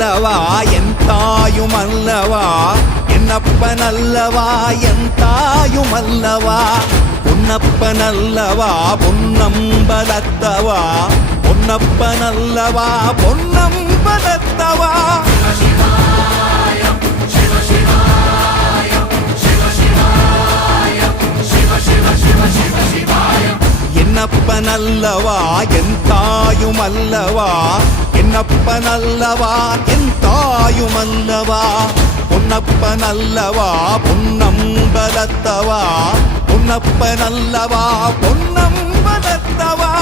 அல்லவா என் தாயும் அல்லவா என்னப்பன் அல்லவா என் தாயும் அல்லவா பொன்னப்பன் அல்லவா பொன்னம்பலத்தவா பொன்னப்பன் அல்லவா பொன்னம்பலத்தவா என்னப்பன் அல்லவா என் தாயும் அல்லவா என்னப்பன் அல்லவா என் தாயும் அல்லவா பொன்னப்பன் அல்லவா பொன்னம்பலத்தவா பொன்னப்பன் அல்லவா பொன்னம்பலத்தவா